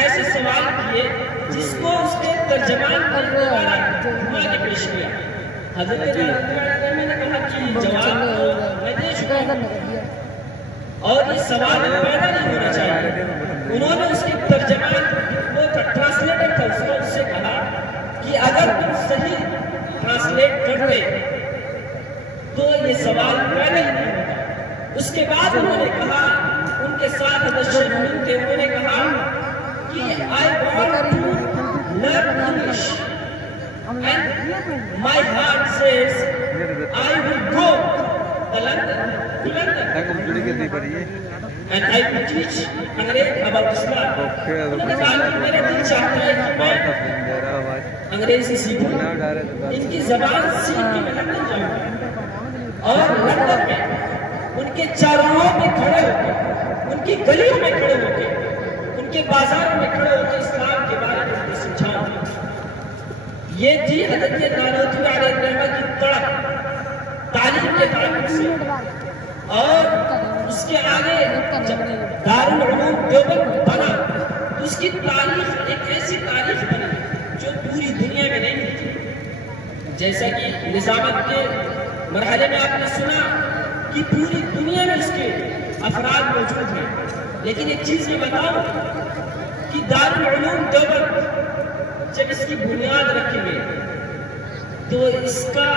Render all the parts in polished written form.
ایسے سوال کیے جس کو اس کے ترجمان کرنے والا گھما کے پیش کیا. حضرت نے کہا کہ جواب میں دے چکا ہوں اور یہ سوال پیدا نہیں ہونا چاہیے. انہوں نے اس کی ترجمان وہ ٹرانسلیٹر تھا اس سے کہا کہ اگر تم صحیح ٹرانسلیٹ کرتے تو یہ سوال پیدا ہی نہیں ہوتا. اس کے بعد انہوں نے کہا ان کے ساتھ حضرت شیخ تھے, انہوں نے کہا کہ I want to learn English and my heart says I will go to London and I will teach انگریز about Islam. انہوں نے کہا کہ میرا دل چاہتا ہے کہ میں انگریزی سیکھوں, ان کی زبان سیکھ کے میں لندن جاؤں گا اور لندن میں ان کے چوراہوں پہ کھڑے ہو کے, ان کی گلیوں میں کھڑے ہو کے, ان کے بازاروں میں کھڑے ہو کے اسلام کے بارے میں انہیں سمجھاؤں. یہ تھی حضرت نانوتوی علیہ الرحمہ کی طرف تعلیم کے تعلق سے. اور اس کے آگے جب دارالعلوم دیوبند بنا تو اس کی تاریخ ایک ایسی تاریخ بنی جو پوری دنیا میں نہیں تھی. جیسا کہ نظامت کے مرحلے میں آپ نے سنا کہ پوری دنیا میں اس کے افراد موجود ہیں, لیکن ایک چیز یہ بتاؤ کہ دارالعلوم دیوبند جب اس کی بنیاد رکھی گئی تو اس کا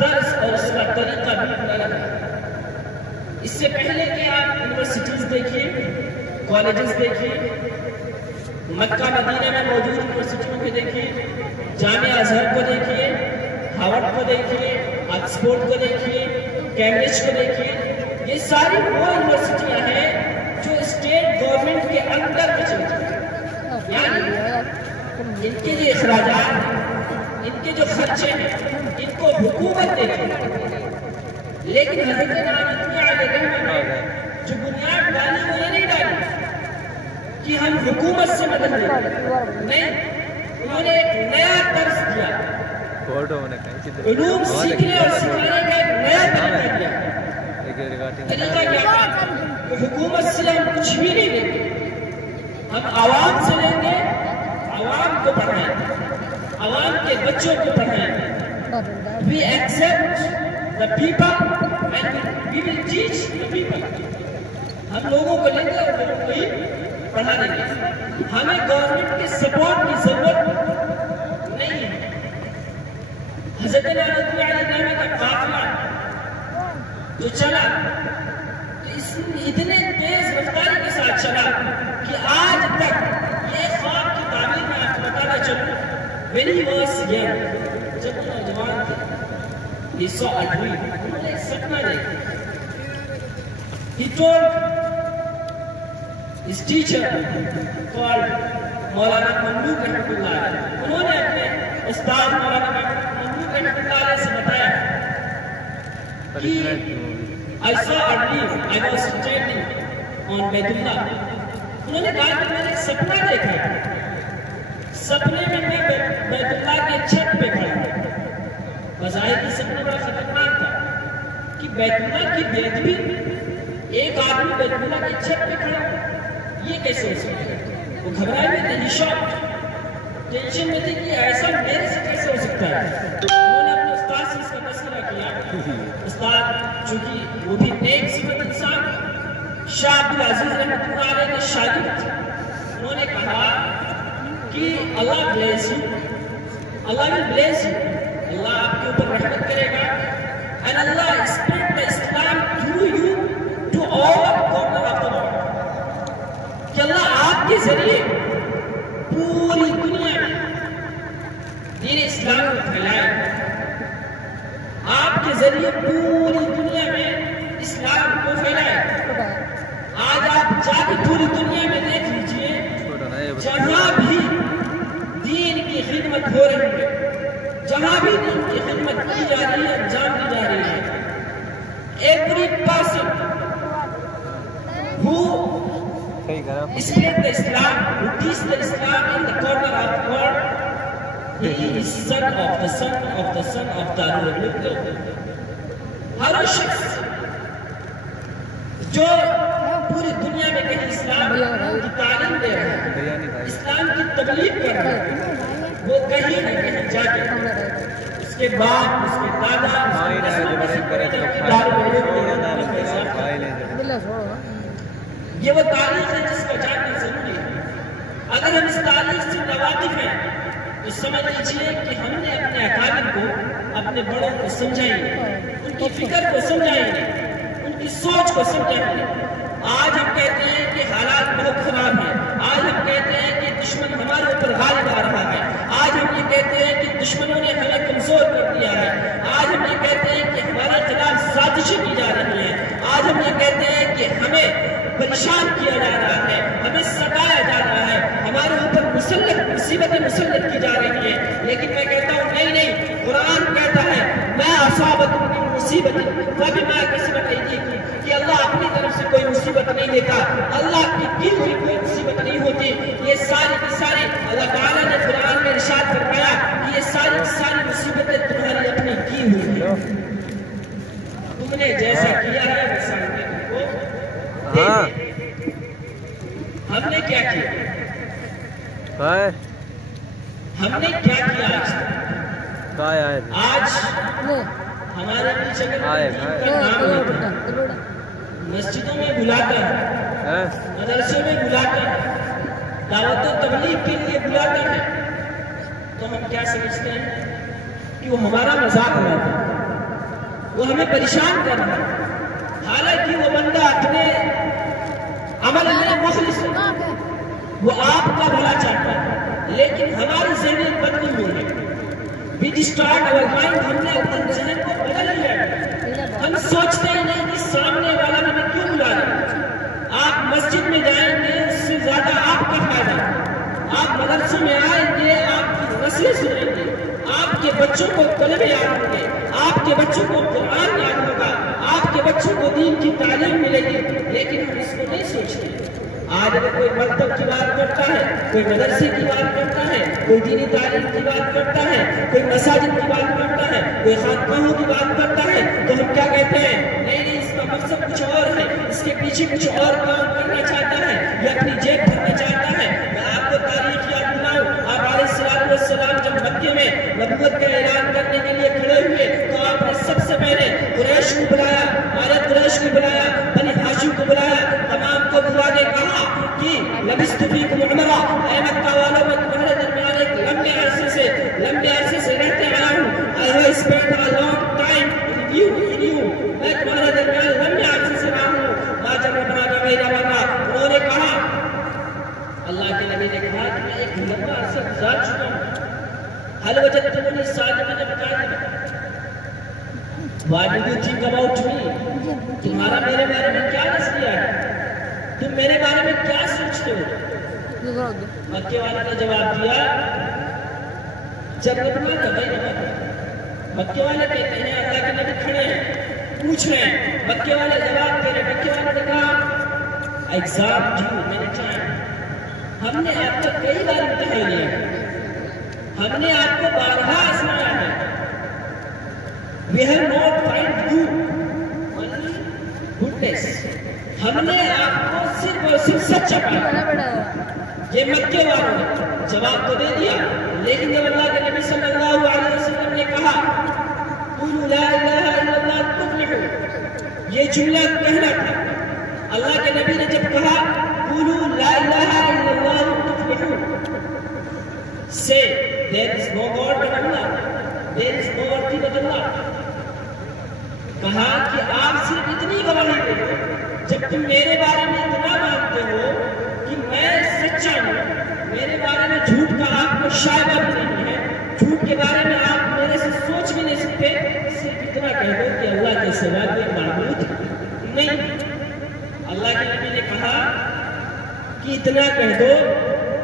طرز اور اس کا طریقہ بالکل الگ ہے. اس سے پہلے کہ آپ یونیورسٹیز دیکھیے, کالجز دیکھیے, مکہ مدینہ میں موجود یونیورسٹیوں کو دیکھیے, جامعہ ازہر کو دیکھیے, ہارورڈ کو دیکھیے, آکسفورڈ کو دیکھیے, کیمبرج کو دیکھیے, یہ ساری وہ یونیورسٹیاں ہیں جو اسٹیٹ گورنمنٹ کے اندر میں چلتی ہیں. یعنی ان کے جو اخراجات, ان کے جو خرچے ہیں, ان کو حکومت دیتی ہے. لیکن حضرت نانوتوی علیہ الرحمہ نے جو بنیاد ڈالی وہ یہ نہیں ڈالی کہ ہم حکومت سے مدد لیں, نہیں, انہوں نے ایک نیا طرز دیا, علوم سیکھنے اور سکھانے کا ایک نیا طریقہ دیا. طریقہ کیا تھا کہ حکومت سے ہم کچھ بھی نہیں لیں گے, ہم عوام سے لیں گے, عوام کو پڑھائیں گے, عوام کے بچوں کو پڑھائیں گے. We accept the people and we will teach the people. ہم لوگوں کو لیں گے اور لوگوں کو ہی پڑھا دیں گے. ہمیں گورنمنٹ کے سپورٹ کی ضرورت نہیں ہے. حضرت نانوتوی علیہ الرحمہ کا قافلہ جو چلا اتنے تیز رفتاری کے ساتھ چلا کہ آج تک یہ خواب کی تعبیر میں آپ کو بتانا چلوں. when he was young, جب وہ نوجوان تھے, he saw a dream, انہوں نے ایک سپنا دیکھا. he told his teacher called مولانا مملوک رحمۃ اللہ علیہ, انہوں نے اپنے استاد مولانا مملوک رحمۃ اللہ علیہ سے بتایا کہ I saw a dream, I was standing on بیت اللہ. انہوں نے کہا کہ میں نے ایک سپنا دیکھا, سپنے میں میں بیت اللہ کے چھت پہ کھڑا ہوں. بظاہر یہ سپنا بڑا خطرناک تھا کہ بیت اللہ کی بےدبی, ایک آدمی بیت اللہ کی چھت پہ کھڑا ہوں, یہ کیسے ہو سکتا ہے؟ وہ گھبرائے ہوئے تھے, ٹینشن میں تھے کہ ایسا میرے سے کیسے ہو سکتا ہے. انہوں نے اپنے استاد سے اس کا تذکرہ کیا. استاد چونکہ وہ بھی نیک صفت انسان, شاہ عبدالعزیز رحمۃ اللہ علیہ کے شاگرد, انہوں نے کہا کہ اللہ bless you, Allah will bless you, اللہ آپ کے اوپر رحمت کرے گا, and Allah spread the Islam through you to all corners of the world. کہ اللہ آپ کے ذریعے پوری دنیا میں دین اسلام کو پھیلائے, آپ کے ذریعے پوری دنیا میں اسلام کو پھیلائے. آج آپ جا کے پوری دنیا میں دیکھ لیجئے, جہاں بھی دین کی خدمت ہو رہی ہے, جہاں بھی دین کی خدمت کی جا رہی ہے, انجام دی جا رہی ہے, every person who spread the Islam, who teach the Islam in the corner of the world, he is son of the son of the son of the Lord. ہر شخص جو پوری دنیا میں کہیں اسلام کی تعلیم دے رہا ہے, اسلام کی تبلیغ کر رہا ہے، وہ کہیں نہ کہیں جا کے اس کے باپ، اس کے دادا، یہ وہ تاریخ ہے جس کو جاننا ضروری ہے۔ اگر ہم اس تاریخ سے ناواقف ہیں تو سمجھ لیجیے کہ ہم نے اپنے اکابر کو، اپنے بڑوں کو سمجھائیں گے، ان کی فکر کو سمجھائیں گے، ان کی سوچ کو سمجھائیں گے۔ آج ہم کہتے ہیں کہ حالات بہت خراب ہیں، آج ہم کہتے ہیں کہ دشمن ہمارے اوپر غالب آ رہا ہے، آج ہم یہ کہتے ہیں کہ دشمنوں نے ہمیں کمزور کر دیا ہے، آج ہم یہ کہتے ہیں کہ ہمارے خلاف سازشیں کی جا رہی ہیں، آج ہم یہ کہتے ہیں کہ ہمیں پریشان کیا جا رہا ہے، ہمیں ستایا جا رہا ہے، ہمارے اوپر مصیبتیں مسلط کی جا رہی ہیں۔ لیکن میں کہتا ہوں نہیں، قرآن کہتا ہے میں اصابتکم من مصیبت فبما کسبت ایدیکم، کہ اللہ اپنی طرف سے کوئی مصیبت نہیں دیتا، اللہ کی دی ہوئی کوئی مصیبت نہیں ہوتی۔ یہ ساری کی ساری اللہ تعالیٰ نے قرآن میں ارشاد فرمایا کہ یہ ساری کی ساری مصیبتیں تمہاری اپنی کی ہوئی ہیں، تم نے جیسا کیا ہے ویسا ہم نے تم کو دے۔ ہم نے کیا کیا؟ ہم نے کیا کیا آج ہمارے پیچھے نام لیتا ہے، مسجدوں میں بلاتا ہے، مدرسوں میں بلاتا ہے، دعوت و تبلیغ کے لیے بلاتا ہے، تو ہم کیا سمجھتے ہیں کہ وہ ہمارا مذاق اڑاتا ہے، وہ ہمیں پریشان کر رہا ہے، حالانکہ وہ بندہ اپنے عمل میں مخلص ہے، وہ آپ کا بھلا چاہتا ہے، لیکن ہماری ذہنیت بدلی ہوئی ہے۔ We destroyed our mind، ہم نے اپنے ذہن کو بدل لیا ہے، ہم سوچتے ہی نہیں کہ سامنے والا ہمیں کیوں بلا رہا ہے۔ آپ مسجد میں جائیں گے اس سے زیادہ آپ کا فائدہ، آپ مدرسوں میں آئیں گے آپ کی نسلیں سنیں گے، آپ کے بچوں کو کلمے یاد ہوں گے، آپ کے بچوں کو قرآن یاد ہوگا، آپ کے بچوں کو دین کی تعلیم ملے گی، لیکن ہم اس کو نہیں سوچتے۔ آج اگر کوئی مکتب کی بات کرتا ہے، کوئی مدرسے کی بات کرتا ہے، کوئی دینی تعلیم کی بات کرتا ہے، کوئی مساجد کی بات کرتا ہے، کوئی خانقاہوں کی بات کرتا ہے، تو ہم کیا کہتے ہیں؟ نہیں، اس کا مقصد کچھ اور ہے، اس کے پیچھے کچھ اور کام کرنا چاہتا ہے، یہ اپنی جیب بھرنا چاہتا ہے۔ میں آپ کو تاریخ یاد دلاؤں، آپ علیہ السلام جب مکے میں نبوت کا اعلان کرنے کے لیے کھڑے ہوئے تو آپ نے سب سے پہلے قریش کو بلایا، قریش کو بلایا، بنی ہاشم کو بلایا، تمام کو بلا کے کہا کہ لبثت فیکم عمرا، اے مکہ والوں میں تمہارے درمیان ایک لمبے عرصے سے رہتے آیا ہوں، I have spent a long time in you، میں تمہارے درمیان لمبے عرصے سے رہا ہوں، ما جربنا بغیر بنا۔ انہوں نے کہا، اللہ کے نبی نے کہا کہ میں ایک لمبا عرصہ گزار چکا ہوں، حل وجدتمونی ساجدا قائما، Why did you think about me؟ تمہارا میرے بارے میں کیا نظریہ ہے؟ تم میرے بارے میں کیا سوچتے ہو؟ مکے والے نے جواب دیا، جربنا بغیر بنا۔ مکے والے کہتے ہیں اللہ کے نبی کھڑے ہیں، پوچھ رہے ہیں، مکے والے جواب دے رہے ہیں۔ مکے والے نے کہا ایگزام ڈیو مینی ٹائم، ہم نے آپ کو کئی بار امتحان لیا ہے، ہم نے آپ کو بارہا آزمایا ہے، we have not find you only goodness، ہم نے آپ کو صرف اور صرف سچا پایا۔ یہ مکے والوں نے جواب تو دے دیا، لیکن جب اللہ کے نبی صلی اللہ علیہ وسلم نے کہا قولوا لا الہ الا اللہ تفلحوا، یہ جملہ کہنا تھا، اللہ کے نبی نے جب کہا قولوا لا الہ الا اللہ تفلحوا، say there is no God but Allah، there is no worthy but Allah، کہا کہ آپ صرف اتنی گواہی دے دو جب تم میرے بارے میں اتنا مانتے ہو کہ میں سچا ہوں، میرے بارے میں جھوٹ کا آپ کو شائبہ بھی نہیں ہے، جھوٹ کے بارے میں آپ میرے سے سوچ بھی نہیں سکتے، صرف اتنا کہہ دو کہ اللہ کے سوا کوئی معبود نہیں۔ اللہ کے نبی نے کہا کہ اتنا کہہ دو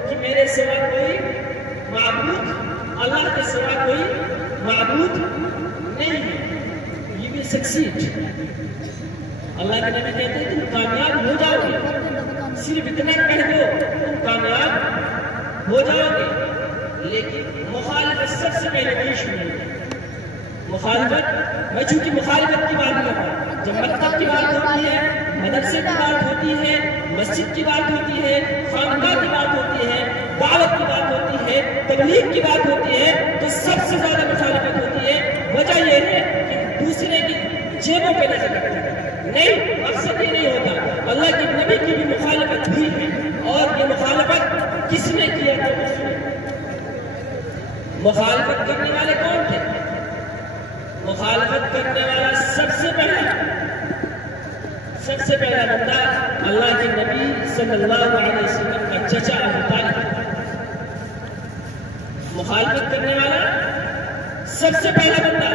کہ میرے سوا کوئی معبود، اللہ کے سوا کوئی معبود نہیں ہے، یہ بھی سکسیڈ۔ اللہ کے نبی کہتے ہیں تم کامیاب ہو جاؤ گے، صرف اتنا کہہ دو تم کامیاب ہو جاؤ گے، لیکن مخالفت سب سے پہلے نہیں شروع مخالفت۔ میں چونکہ مخالفت کی بات کرتا ہوں، جب مکتب کی بات ہوتی ہے، مدرسے کی بات ہوتی ہے، مسجد کی بات ہوتی ہے، خانقاہ کی بات ہوتی ہے، تبلیغ کی بات ہوتی ہے تو سب سے زیادہ مخالفت ہوتی ہے. وجہ یہ ہے کہ دوسرے کی جیبوں پہ نظر رکھتے ہیں. نہیں، مقصد یہ نہیں ہوتا. اللہ کے نبی کی بھی مخالفت ہوئی ہے، اور یہ مخالفت کس نے کیا تھا؟ مخالفت کرنے والے کون تھے؟ مخالفت کرنے والا سب سے پہلا بندہ اللہ کے نبی صلی اللہ علیہ وسلم کا چچا ابو طالب. مخالفت کرنے والا سب سے پہلا بندہ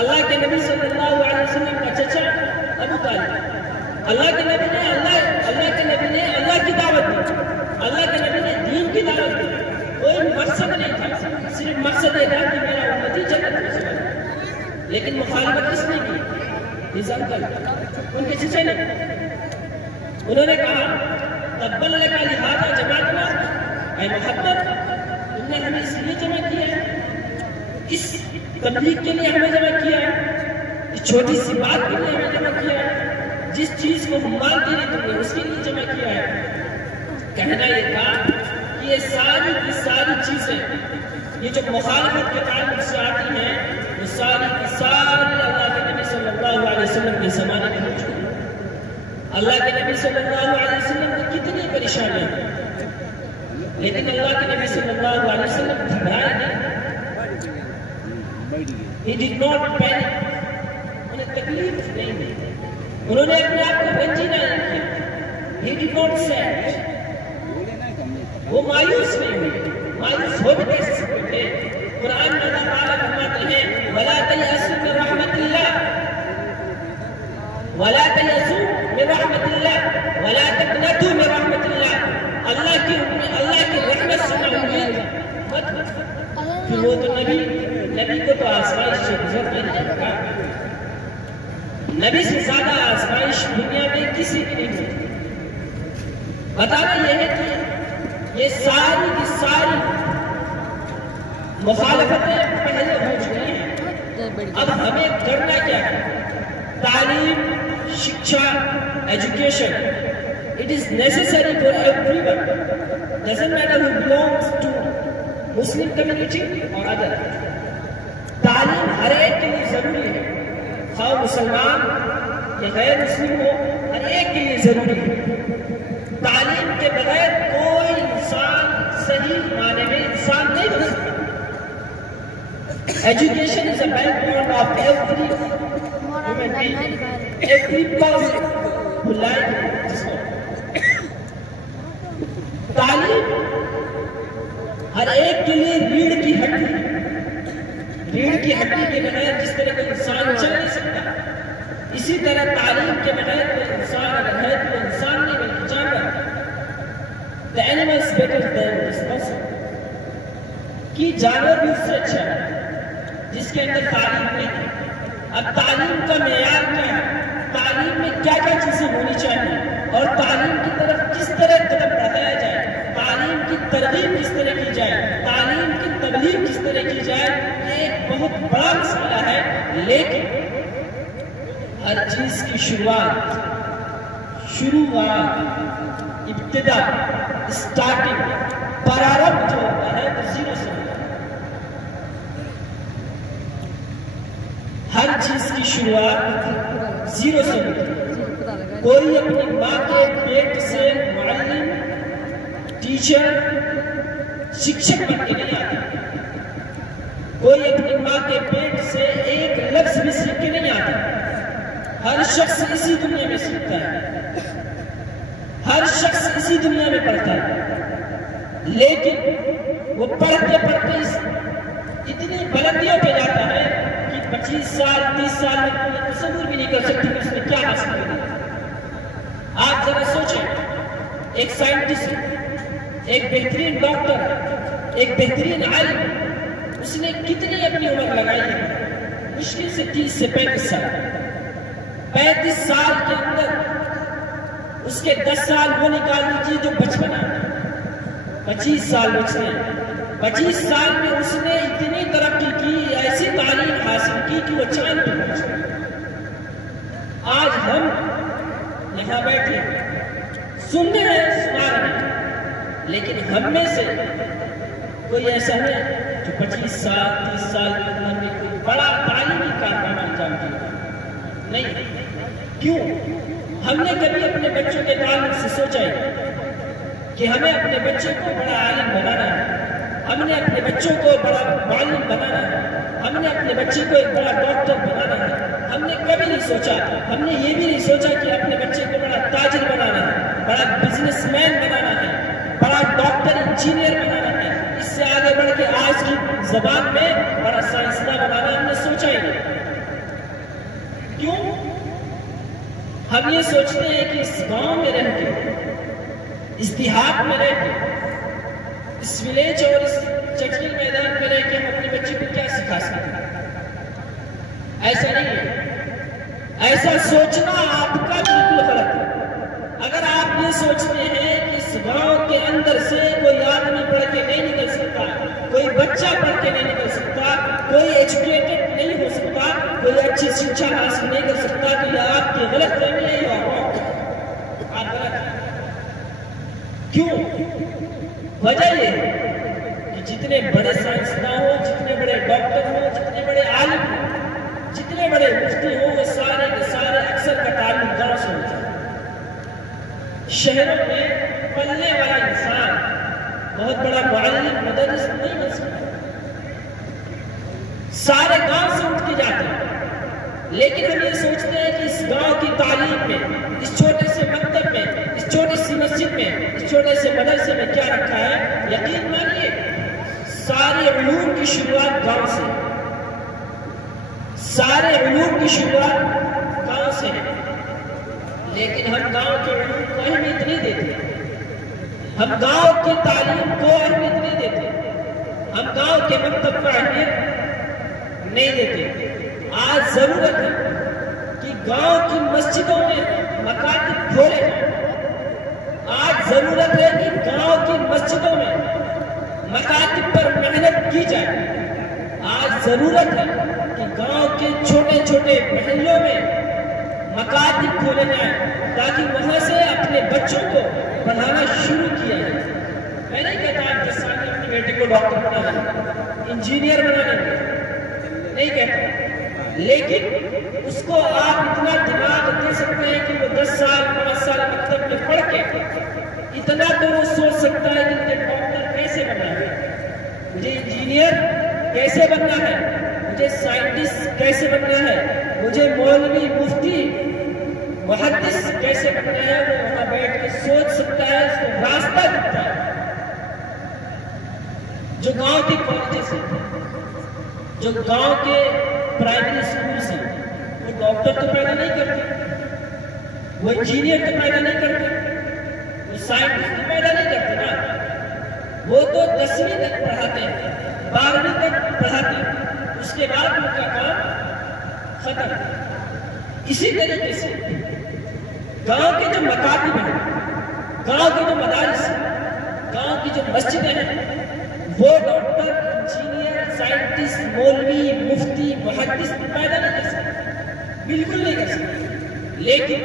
اللہ کے نبی صلی اللہ علیہ وسلم کا چچا ابو طالب. اللہ کے نبی نے اللہ کی دعوت دی، اللہ کے نبی نے دین کی دعوت دی. کوئی مقصد نہیں تھا، صرف مقصد یہ تھا کہ میرا امتی جنت میں جائے. لیکن مخالفت کس نے کی؟ ان کے چچے نے. انہوں نے کہا تبا لک لہذا جمعتنا، اے محمد تم نے ہمیں اس لیے جمع کیا ہے، اس تبلیغ کے لیے ہمیں جمع کیا ہے، اس چھوٹی سی بات کے لیے ہمیں جمع کیا ہے، جس چیز کو ہم مانتے ہیں تم نے اس کے لیے جمع کیا ہے. کہنا یہ تھا کہ یہ ساری کی ساری چیزیں یہ جو مخالفت کے تعلق سے آتی ہیں وہ ساری کی ساری اللہ کے نبی صلی اللہ علیہ وسلم کے زمانے میں ہو چکی. اللہ کے نبی صلی اللہ علیہ وسلم کی کتنی پریشانیاں ہیں، لیکن اللہ کے نبی صلی اللہ علیہ وسلم گھبرائے نہیں. He did not panic. انہیں تکلیف نہیں دی، انہوں نے اپنے آپ کو رنجیدہ نہیں کیا. He did not sad. وہ مایوس نہیں ہوئے. مایوس ہو بھی کیسے سکتے تھے؟ قرآن میں اللہ تعالیٰ فرماتے ہیں وَلَا تَيْأَسُوا مِن رَحْمَتِ اللَّهِ وَلَا تَيْأَسُوا مِن رَحْمَتِ اللَّهِ وَلَا تَقْنَطُوا مِن رَحْمَتِ اللَّهِ. اللہ کی رحمت سے امید مت. پھر وہ تو نبی کو تو آزمائش سے گزر نہیں لگا. نبی سے زیادہ آزمائش دنیا میں کسی کی نہیں ہوتی. بتانا یہ ہے کہ یہ ساری کی ساری مخالفتیں پہلے ہو چکی ہیں. اب ہمیں کرنا کیا ہے؟ تعلیم، شکشا، education. It is necessary for everyone. Doesn't matter who belongs to Muslim community or other. تعلیم ہر ایک کے لیے ضروری ہے، خواہ مسلمان یا غیر مسلم ہو، ہر ایک کے لیے ضروری ہے. تعلیم کے بغیر کوئی انسان صحیح معنی میں انسان نہیں بن سکتا. Education is a back bone of every human being, every person who life this world. تعلیم ہر ایک کے لیے ریڑھ کی ہڈی ہے. ریڑھ کی ہڈی کے بغیر جس طرح کا انسان چل نہیں سکتا، اسی طرح تعلیم کے بغیر کوئی انسان اگر ہے تو انسان نہیں بلکہ جانور. The animal is better than this person. کہ جانور بھی اس سے اچھا ہے جس کے اندر تعلیم نہیں ہے. اب تعلیم کا معیار کیا ہے؟ تعلیم میں کیا کیا چیزیں ہونی چاہیے اور تعلیم کی طرف کس طرح قدم بڑھایا جائے، تعلیم کی ترغیب کس طرح کی جائے، تعلیم کی تبلیغ کس طرح کی جائے، یہ ایک بہت بڑا مسئلہ ہے. لیکن ہر چیز کی شروعات، ابتدا، اسٹارٹنگ، پرارمبھ جو ہوتا ہے وہ زیرو سے ہوتا ہے. ہر چیز کی شروعات زیرو سے ہوتی ہے. کوئی اپنی ماں کے پیٹ سے معلم، ٹیچر، شکشک بن کے نہیں آتا. کوئی اپنی ماں کے پیٹ سے ایک لفظ بھی سیکھ کے نہیں آتا. ہر شخص اسی دنیا میں سیکھتا ہے، ہر شخص اسی دنیا میں پڑھتا ہے. لیکن وہ پڑھتے پڑھتے اتنی بلندیوں پہ جاتا ہے کہ 25 سال 30 سال میں کوئی تصور بھی نہیں کر سکتی کہ اس نے کیا حاصل کیا. آپ ذرا سوچیں، ایک سائنٹسٹ، ایک بہترین ڈاکٹر، ایک بہترین عالم، اس نے کتنی اپنی عمر لگائی ہے؟ مشکل سے 30 سے 35 سال. 35 سال کے اندر اس کے 10 سال وہ نکال لیجیے جو بچپن ہے. 25 سال بچے ہیں. 25 سال میں اس نے اتنی ترقی کی، ایسی تعلیم حاصل کی کہ وہ چاند پہ پہنچ گئے. آج ہم یہاں بیٹھے سننے ہیں، سنا رہے ہیں، لیکن ہم میں سے کوئی ایسا ہے جو 25 سال 30 سال کی عمر میں کوئی بڑا تعلیمی کارنامہ انجام دیا؟ نہیں. کیوں؟ ہم نے کبھی اپنے بچوں کے تعلق سے سوچا ہے کہ ہمیں اپنے بچے کو بڑا عالم بنانا ہے، ہم نے اپنے بچوں کو بڑا معلم بنانا ہے، ہم نے اپنے بچے کو ایک بڑا ڈاکٹر بنانا ہے؟ ہم نے کبھی نہیں سوچا. ہم نے یہ بھی نہیں سوچا کہ اپنے بچے کو بڑا تاجر بنانا ہے، بڑا بزنس مین بنانا ہے، بڑا ڈاکٹر انجینئر بنانا ہے، اس سے آگے بڑھ کے آج کی زبان میں بڑا سائنسداں بنانا ہم نے سوچا ہی نہیں. کیوں؟ ہم یہ سوچتے ہیں کہ اس گاؤں میں رہ کے، اس دیہات میں رہ کے، اس ولیج اور اس چٹنی میدان میں رہ کے ہم اپنے بچے کو کیا سکھا سکتے ہیں. ایسا نہیں ہے. ایسا سوچنا آپ کا بالکل غلط ہے. اگر آپ یہ سوچتے ہیں کہ اس گاؤں کے اندر سے کوئی آدمی پڑھ کے نہیں نکل سکتا، کوئی بچہ پڑھ کے نہیں نکل سکتا، کوئی ایجوکیٹڈ نہیں ہو سکتا، کوئی اچھی شکشا حاصل نہیں کر سکتا، تو یہ آپ کی غلط فہمی ہے. آپ غلط ہیں. کیوں؟ وجہ یہ ہے کہ جتنے بڑے سائنسداں ہو، جتنے بڑے ڈاکٹر ہو، جتنے بڑے عالم ہو، جتنے بڑے مفتی ہو، وہ سارے کے سارے اکثر کا تعلق گاؤں سے ہوتا ہے. شہروں میں پلنے والا انسان بہت بڑا معلم مدرس نہیں بن سکتا. سارے گاؤں سے اٹھ کے جاتے ہیں. لیکن ہم یہ سوچتے ہیں کہ اس گاؤں کی تعلیم میں، اس چھوٹے سے مکتب میں، اس چھوٹی سی مسجد میں، اس چھوٹے سے مدرسے میں کیا رکھا ہے. یقین مانیے سارے علوم کی شروعات گاؤں سے، سارے علوم کی شروعات گاؤں سے ہے. لیکن ہم گاؤں کے علوم کو اہمیت نہیں دیتے، ہم گاؤں کی تعلیم کو اہمیت نہیں دیتے، ہم گاؤں کے مکتب کو اہمیت نہیں دیتے. آج ضرورت ہے کہ گاؤں کی مسجدوں میں مکاتب کھولے جائیں. آج ضرورت ہے کہ گاؤں کی مسجدوں میں مکاتب پر محنت کی جائے. آج ضرورت ہے کہ گاؤں کے چھوٹے چھوٹے محلوں میں مکاتب کھولے جائیں تاکہ وہاں سے اپنے بچوں کو پڑھانا شروع کیا جائے. میں نہیں کہتا آپ 10 سال میں اپنی بیٹی کو ڈاکٹر بنا لیں، انجینئر بنا لیں، نہیں کہتا. لیکن اس کو آپ اتنا دماغ دے سکتے ہیں کہ وہ 10 سال 5 سال مکتب میں پڑھ کے اتنا تو وہ سوچ سکتا ہے کہ مجھے ڈاکٹر کیسے بننا ہے، مجھے انجینئر کیسے بننا ہے، مجھے سائنٹسٹ کیسے بننا ہے، مجھے مولوی مفتی محدث کیسے بننا ہے. وہ وہاں بیٹھ کے سوچ سکتا ہے، اس کو راستہ دکھتا ہے. جو گاؤں کے کالجز ہیں، جو گاؤں کے پرائمری اسکولس ہیں، وہ ڈاکٹر تو پیدا نہیں کرتے، وہ انجینئر تو پیدا نہیں کرتے، وہ سائنٹسٹ تو پیدا نہیں کرتے نا. وہ تو 10ویں تک پڑھاتے ہیں، 12ویں تک پڑھاتے ہیں، اس کے بعد ان کا کام ختم. اسی طریقے سے گاؤں کے جو مکاتب ہیں، گاؤں کے جو مدارس ہیں، گاؤں کی جو مسجدیں ہیں، وہ ڈاکٹر انجینئر سائنٹسٹ مولوی مفتی محدث پیدا نہیں کر سکتے، بالکل نہیں کر سکتے. لیکن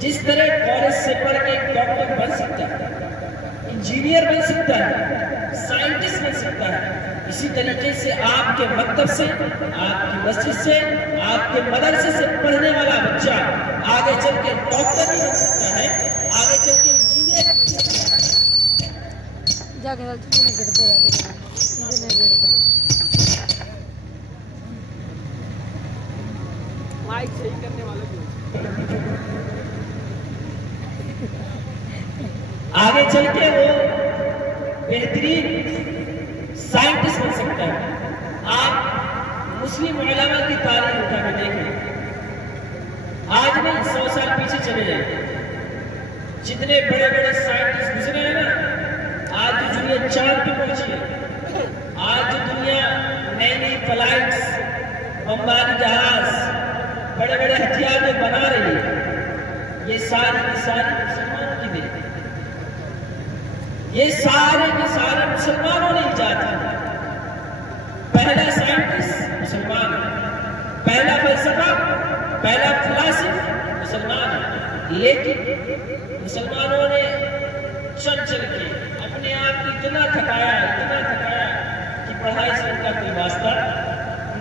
جس طرح کالج سے پڑھ کے ایک ڈاکٹر بن سکتا ہے، انجینئر بن سکتا ہے، سائنٹسٹ بن سکتا ہے، اسی طریقے سے آپ کے مکتب سے، آپ کی مسجد سے، آپ کے مدرسے سے پڑھنے والا بچہ آگے چل کے ڈاکٹر بھی بن سکتا ہے، آگے چل کے انجینئر مائک صحیح کرنے والے آگے چل کے وہ بہترین سائنٹسٹ بن سکتا ہے. آپ مسلم علماء کی تاریخ اٹھا کے دیکھیں، آج نہیں 100 سال پیچھے چلے جائیں، جتنے بڑے بڑے سائنٹسٹ گزرے ہیں نا، آج جو دنیا چاند پہ پہنچی ہے، آج جو دنیا نئی نئی فلائٹس، بمباری جہاز، بڑے بڑے ہتھیار جو بنا رہی ہے، یہ ساری کی ساری مسلمانوں کی دین ہے. یہ سارے کے سارے مسلمانوں نے ایجاد کیا. پہلا سائنٹسٹ مسلمان ہے، پہلا فلسفہ، پہلا فلاسف مسلمان ہے. لیکن مسلمانوں نے چل چل کے اپنے آپ کی اتنا تھکایا کہ پڑھائی سے ان کا کوئی واسطہ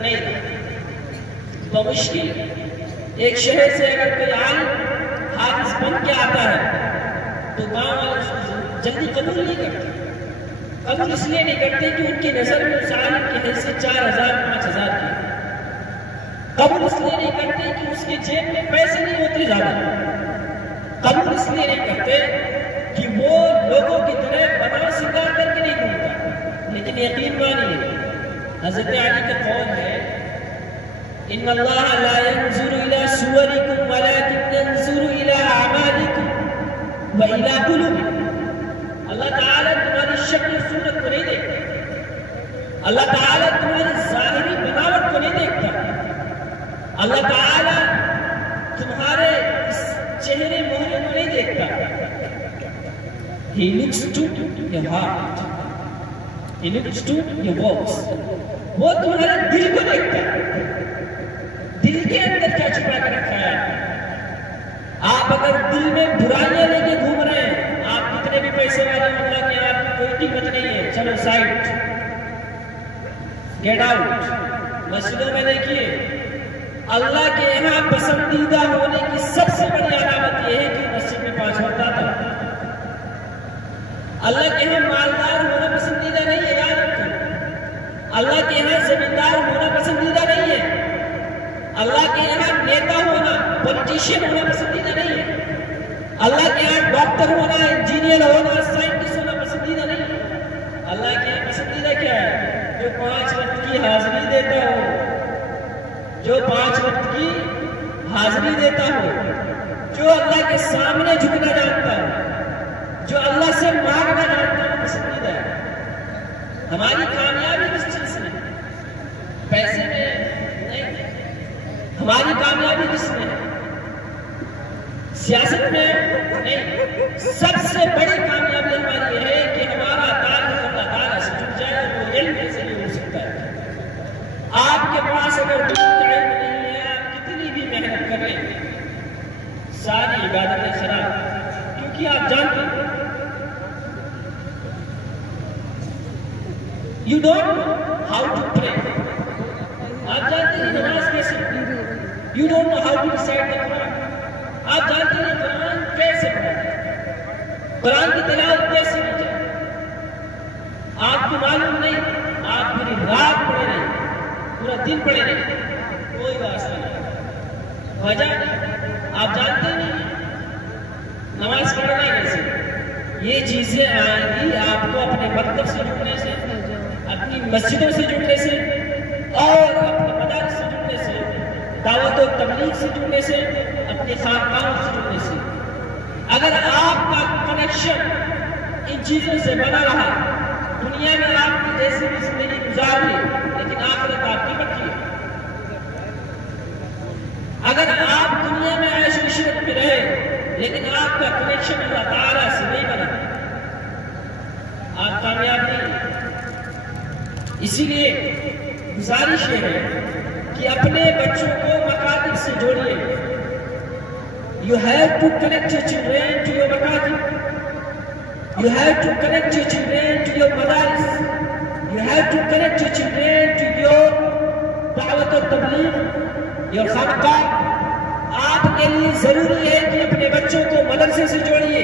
نہیں رہا۔ بمشکل ایک شہر سے اگر کوئی عالم حافظ بن کے آتا ہے تو گاؤں والے اس کو جلدی قبول نہیں کرتے۔ قبول اس لیے نہیں کرتے کہ ان کی نظر میں اس عالم کی حیثیت 4000 5000 کی۔ قبول اس لیے نہیں کرتے کہ اس کے جیب میں پیسے نہیں ہوتے زیادہ۔ قبول اس لیے نہیں کرتے کہ وہ لوگوں کی طرح بنا سنگار کر کے نہیں گھومتا۔ لیکن یقین مانیے حضرت علی کا قول ہے ان اللہ لا ينظر الى صوركم ولكن ينظر الى اعمالكم والى قلوبكم۔ اللہ تعالیٰ تمہاری شکل صورت کو نہیں دیکھتا، اللہ تعالیٰ تمہاری ظاہری بناوٹ کو نہیں دیکھتا، اللہ تعالیٰ تمہارے اس چہرے مہرے کو نہیں دیکھتا۔ He looks to your heart. He looks to your works. وہ تمہارے دل کو دیکھتا ہے، دل کے اندر کیا چھپا کر رکھا ہے۔ آپ اگر دل میں برائیاں لے کے گھوم رہے ہیں، آپ کتنے بھی پیسے والے اللہ کے آپ کی کوئی قیمت نہیں ہے، چلو سائٹ گیٹ آؤٹ۔ مسجدوں میں دیکھیے اللہ کے یہاں پسندیدہ ہونے کی سب سے بڑی علامت یہ ہے کہ مسجد میں 5 وقت آتا ہے۔ اللہ کے یہاں مالدار ہونا پسندیدہ نہیں ہے، یاد رکھو۔ اللہ کے یہاں زمیندار ہونا پسندیدہ نہیں ہے، اللہ کے یہاں نیتا ہونا پولیٹیشین ہونا پسندیدہ نہیں ہے، اللہ کے یہاں ڈاکٹر ہونا انجینئر ہونا سائنٹسٹ ہونا پسندیدہ نہیں ہے۔ اللہ کے یہاں پسندیدہ کیا ہے؟ جو 5 وقت کی حاضری دیتا ہو، جو 5 وقت کی حاضری دیتا ہو، جو اللہ کے سامنے جھکنا جانتا ہے، جو اللہ سے مانگنا جانتا ہے، پسندیدہ ہے۔ ہماری کامیابی کس چیز میں؟ پیسے میں نہیں، ہماری کامیابی کس میں؟ سیاست میں نہیں۔ سب سے بڑی کامیابی ہماری یہ ہے کہ ہمارا تعلق اللہ تعالیٰ سے جڑ جائے، اور وہ علم سے بھی ہو سکتا ہے۔ آپ کے پاس اگر دین کا علم نہیں ہے، آپ کتنی بھی محنت کریں، ساری عبادتیں خراب، کیونکہ آپ جانتے ہیں you don't know how to pray. آپ جانتے ہیں نماز کیسے پڑھیں، you don't know how to recite the Quran. آپ جانتے ہیں قرآن کیسے پڑھیں، قرآن کی تلاوت کیسے کی جائے، آپ کو معلوم نہیں، آپ پوری رات پڑھے نہیں، پورا دن پڑھے نہیں، کوئی واسطہ نہیں۔ وجہ آپ جانتے نہیں نماز پڑھنا کیسے۔ یہ چیزیں آئیں گی آپ کو اپنے مکتب سے جڑنے سے، اپنی مسجدوں سے جڑنے سے، اور اپنے مدارس سے جڑنے سے، دعوت و تبلیغ سے جڑنے سے، اپنے خانقاہوں سے جڑنے سے۔ اگر آپ کا کنیکشن ان چیزوں سے بنا رہا، دنیا میں آپ کی جیسی بھی زندگی گزار لی، لیکن آخرت آپ کی بچی ہے۔ اگر آپ دنیا میں عیش و عشرت میں رہے، لیکن آپ کا کنیکشن اللہ تعالیٰ سے نہیں بنا، آپ کامیاب نہیں۔ اسی لیے گزارش یہ ہے کہ اپنے بچوں کو مکاتب سے جوڑیے۔ You have to connect your children to your makatib. You have to connect your children to your madaris. You have to connect your children to your da'wat al-tabligh, your khanqah. آپ کے لیے ضروری ہے کہ اپنے بچوں کو مدرسے سے جوڑیے،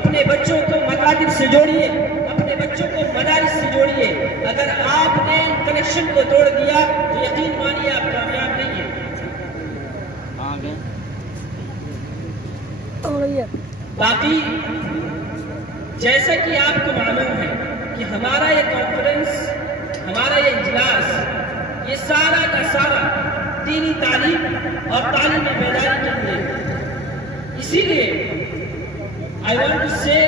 اپنے بچوں کو مکاتب سے جوڑیے، اپنے بچوں کو مدارس سے جوڑیے۔ اگر آپ نے کنیکشن کو توڑ دیا تو یقین مانیے آپ کامیاب نہیں ہیں۔ باقی جیسا کہ آپ کو معلوم ہے کہ ہمارا یہ کانفرنس، ہمارا یہ اجلاس، یہ سارا کا سارا دینی تعلیم اور تعلیم بیداری کے لیے۔ اسی لیے I want to say